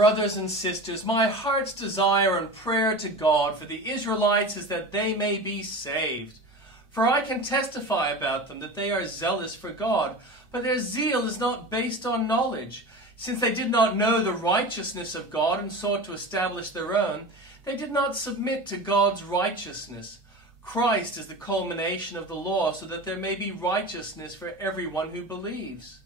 brothers and sisters, my heart's desire and prayer to God for the Israelites is that they may be saved. For I can testify about them that they are zealous for God, but their zeal is not based on knowledge. Since they did not know the righteousness of God and sought to establish their own, they did not submit to God's righteousness. Christ is the culmination of the law, so that there may be righteousness for everyone who believes.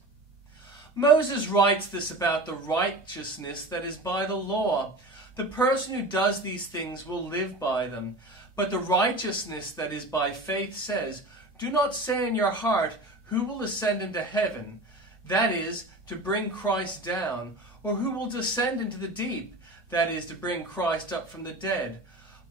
Moses writes this about the righteousness that is by the law. The person who does these things will live by them. But the righteousness that is by faith says, "Do not say in your heart, 'Who will ascend into heaven?' That is, to bring Christ down. Or who will descend into the deep? That is, to bring Christ up from the dead.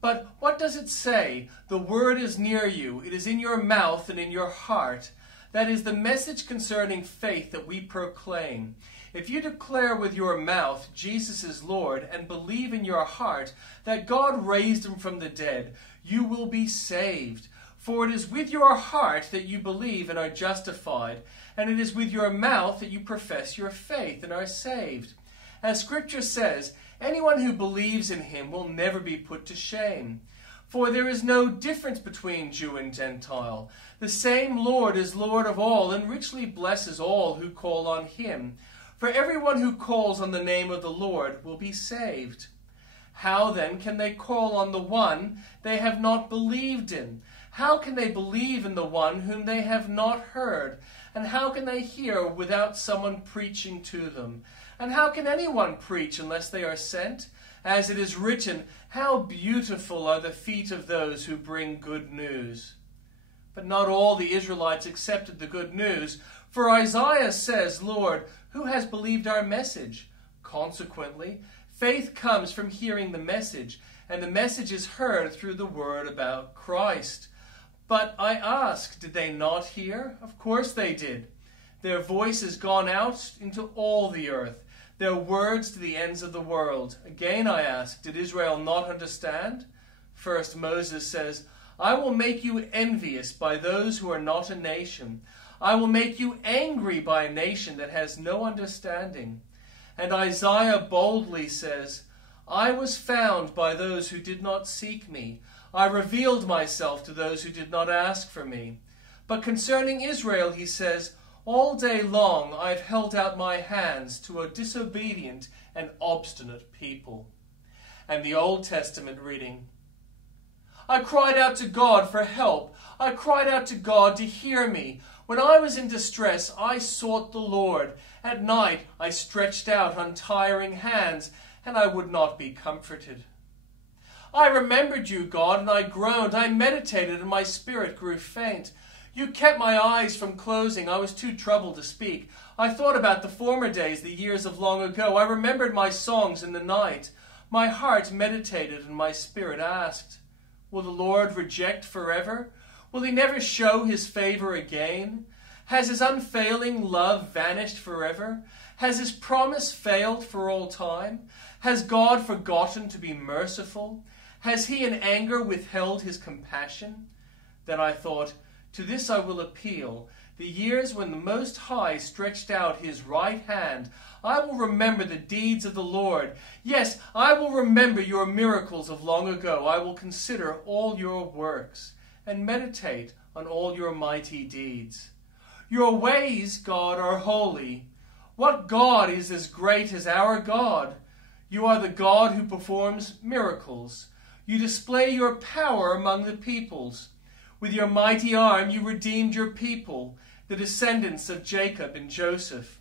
But what does it say? The word is near you. It is in your mouth and in your heart." That is the message concerning faith that we proclaim. If you declare with your mouth Jesus is Lord and believe in your heart that God raised him from the dead, you will be saved. For it is with your heart that you believe and are justified, and it is with your mouth that you profess your faith and are saved. As Scripture says, anyone who believes in him will never be put to shame. For there is no difference between Jew and Gentile. The same Lord is Lord of all and richly blesses all who call on him. For everyone who calls on the name of the Lord will be saved. How then can they call on the one they have not believed in? How can they believe in the one whom they have not heard? And how can they hear without someone preaching to them? And how can anyone preach unless they are sent? As it is written, "How beautiful are the feet of those who bring good news." But not all the Israelites accepted the good news. For Isaiah says, "Lord, who has believed our message?" Consequently, faith comes from hearing the message, and the message is heard through the word about Christ. But I ask, did they not hear? Of course they did. Their voice has gone out into all the earth, their words to the ends of the world. Again I ask, did Israel not understand? First Moses says, "I will make you envious by those who are not a nation. I will make you angry by a nation that has no understanding." And Isaiah boldly says, "I was found by those who did not seek me. I revealed myself to those who did not ask for me." But concerning Israel, he says, "All day long I've held out my hands to a disobedient and obstinate people." And the Old Testament reading, "I cried out to God for help. I cried out to God to hear me. When I was in distress, I sought the Lord. At night I stretched out untiring hands, and I would not be comforted. I remembered you, God, and I groaned. I meditated, and my spirit grew faint. You kept my eyes from closing. I was too troubled to speak. I thought about the former days, the years of long ago. I remembered my songs in the night. My heart meditated, and my spirit asked, will the Lord reject forever? Will he never show his favor again? Has his unfailing love vanished forever? Has his promise failed for all time? Has God forgotten to be merciful? Has he in anger withheld his compassion? Then I thought, to this I will appeal. The years when the Most High stretched out his right hand, I will remember the deeds of the Lord. Yes, I will remember your miracles of long ago. I will consider all your works and meditate on all your mighty deeds. Your ways, God, are holy. What God is as great as our God? You are the God who performs miracles. You display your power among the peoples. With your mighty arm you redeemed your people, the descendants of Jacob and Joseph.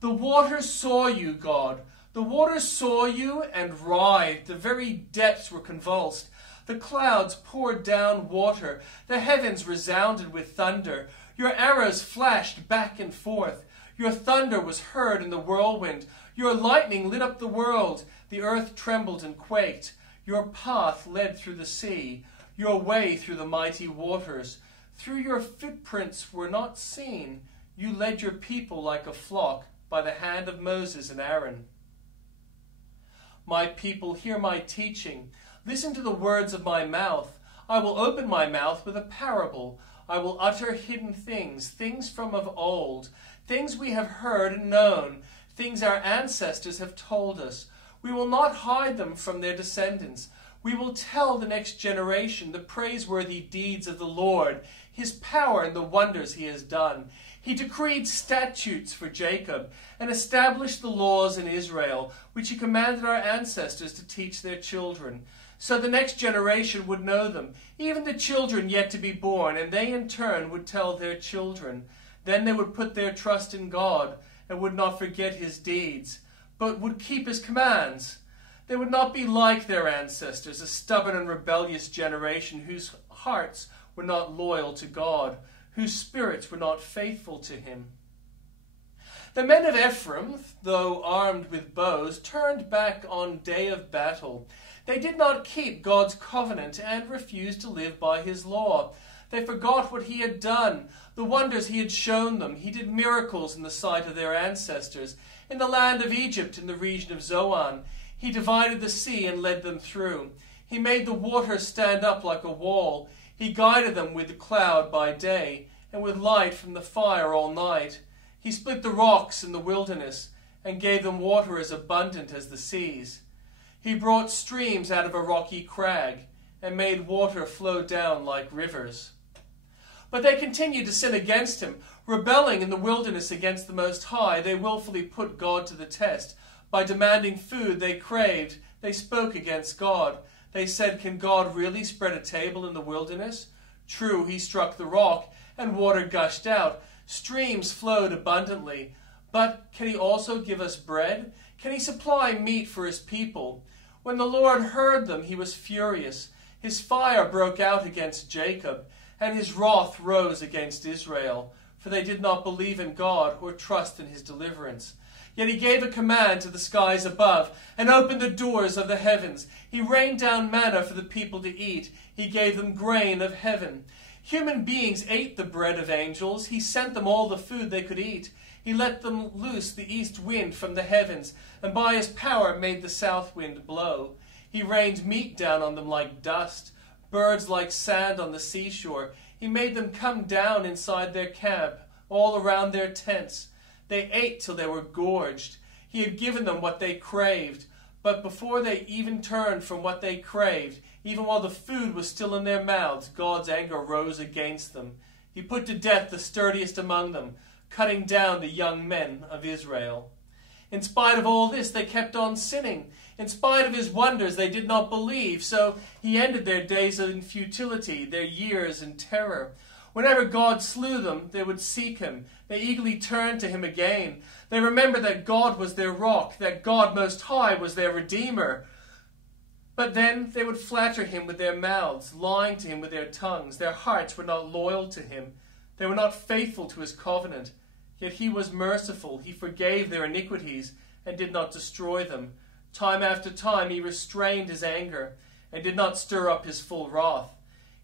The waters saw you, God. The waters saw you and writhed. The very depths were convulsed. The clouds poured down water. The heavens resounded with thunder. Your arrows flashed back and forth. Your thunder was heard in the whirlwind. Your lightning lit up the world. The earth trembled and quaked. Your path led through the sea, your way through the mighty waters. Through your footprints were not seen. You led your people like a flock by the hand of Moses and Aaron. My people, hear my teaching. Listen to the words of my mouth. I will open my mouth with a parable. I will utter hidden things, things from of old, things we have heard and known, things our ancestors have told us. We will not hide them from their descendants. We will tell the next generation the praiseworthy deeds of the Lord, his power and the wonders he has done. He decreed statutes for Jacob and established the laws in Israel, which he commanded our ancestors to teach their children, so the next generation would know them, even the children yet to be born, and they in turn would tell their children. Then they would put their trust in God and would not forget his deeds, but would keep his commands. They would not be like their ancestors, a stubborn and rebellious generation whose hearts were not loyal to God, whose spirits were not faithful to him. The men of Ephraim, though armed with bows, turned back on day of battle. They did not keep God's covenant and refused to live by his law. They forgot what he had done, the wonders he had shown them. He did miracles in the sight of their ancestors. In the land of Egypt, in the region of Zoan, he divided the sea and led them through. He made the waters stand up like a wall. He guided them with the cloud by day, and with light from the fire all night. He split the rocks in the wilderness, and gave them water as abundant as the seas. He brought streams out of a rocky crag, and made water flow down like rivers. But they continued to sin against him, rebelling in the wilderness against the Most High. They willfully put God to the test. By demanding food they craved, they spoke against God. They said, "Can God really spread a table in the wilderness?" True, he struck the rock, and water gushed out. Streams flowed abundantly. But can he also give us bread? Can he supply meat for his people? When the Lord heard them, he was furious. His fire broke out against Jacob, and his wrath rose against Israel, for they did not believe in God or trust in his deliverance. Yet he gave a command to the skies above, and opened the doors of the heavens. He rained down manna for the people to eat. He gave them grain of heaven. Human beings ate the bread of angels. He sent them all the food they could eat. He let them loose the east wind from the heavens, and by his power made the south wind blow. He rained meat down on them like dust, birds like sand on the seashore. He made them come down inside their camp, all around their tents. They ate till they were gorged. He had given them what they craved, but before they even turned from what they craved, even while the food was still in their mouths, God's anger rose against them. He put to death the sturdiest among them, cutting down the young men of Israel. In spite of all this, they kept on sinning. In spite of his wonders, they did not believe, so he ended their days in futility, their years in terror. Whenever God slew them, they would seek him. They eagerly turned to him again. They remembered that God was their rock, that God Most High was their Redeemer. But then they would flatter him with their mouths, lying to him with their tongues. Their hearts were not loyal to him. They were not faithful to his covenant. Yet he was merciful. He forgave their iniquities and did not destroy them. Time after time he restrained his anger and did not stir up his full wrath.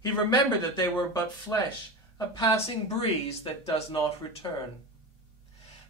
He remembered that they were but flesh, a passing breeze that does not return.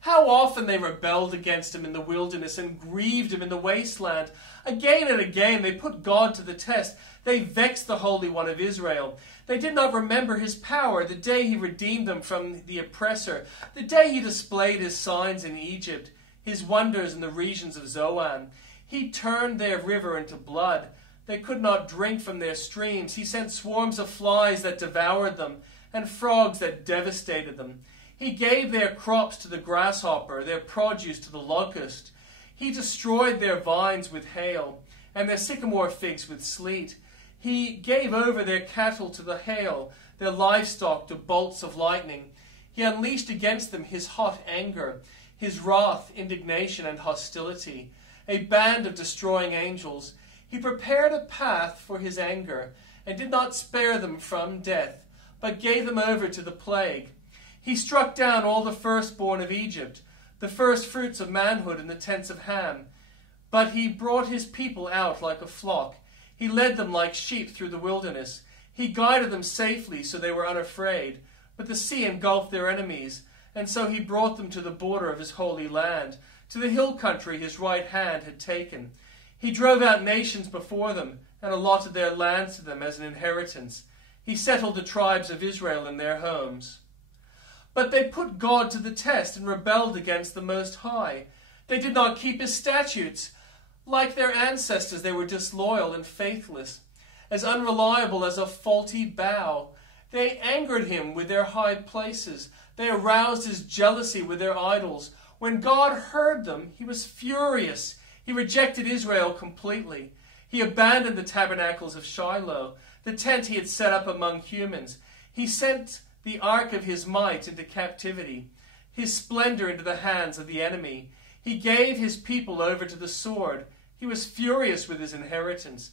How often they rebelled against him in the wilderness and grieved him in the wasteland. Again and again they put God to the test. They vexed the Holy One of Israel. They did not remember his power, the day he redeemed them from the oppressor, the day he displayed his signs in Egypt, his wonders in the regions of Zoan. He turned their river into blood. They could not drink from their streams. He sent swarms of flies that devoured them, and frogs that devastated them. He gave their crops to the grasshopper, their produce to the locust. He destroyed their vines with hail, and their sycamore figs with sleet. He gave over their cattle to the hail, their livestock to bolts of lightning. He unleashed against them his hot anger, his wrath, indignation, and hostility, a band of destroying angels. He prepared a path for his anger, and did not spare them from death, but gave them over to the plague. He struck down all the firstborn of Egypt, the first fruits of manhood in the tents of Ham. But he brought his people out like a flock. He led them like sheep through the wilderness. He guided them safely so they were unafraid. But the sea engulfed their enemies, and so he brought them to the border of his holy land, to the hill country his right hand had taken. He drove out nations before them, and allotted their lands to them as an inheritance. He settled the tribes of Israel in their homes. But they put God to the test and rebelled against the Most High. They did not keep his statutes. Like their ancestors, they were disloyal and faithless, as unreliable as a faulty bow. They angered him with their high places. They aroused his jealousy with their idols. When God heard them, he was furious. He rejected Israel completely. He abandoned the tabernacles of Shiloh, the tent he had set up among humans. He sent the ark of his might into captivity, his splendor into the hands of the enemy. He gave his people over to the sword. He was furious with his inheritance.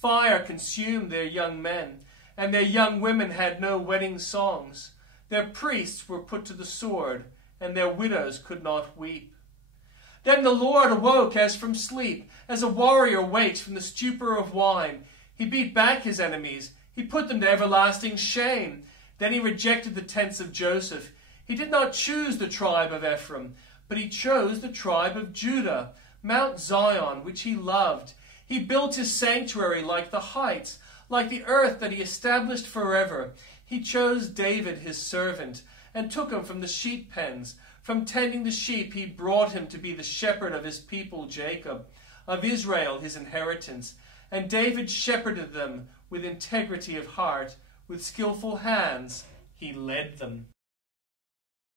Fire consumed their young men, and their young women had no wedding songs. Their priests were put to the sword, and their widows could not weep. Then the Lord awoke as from sleep, as a warrior wakes from the stupor of wine. He beat back his enemies. He put them to everlasting shame. Then he rejected the tents of Joseph. He did not choose the tribe of Ephraim, but he chose the tribe of Judah, Mount Zion, which he loved. He built his sanctuary like the heights, like the earth that he established forever. He chose David his servant, and took him from the sheep pens. From tending the sheep he brought him to be the shepherd of his people Jacob, of Israel his inheritance. And David shepherded them with integrity of heart. With skillful hands he led them.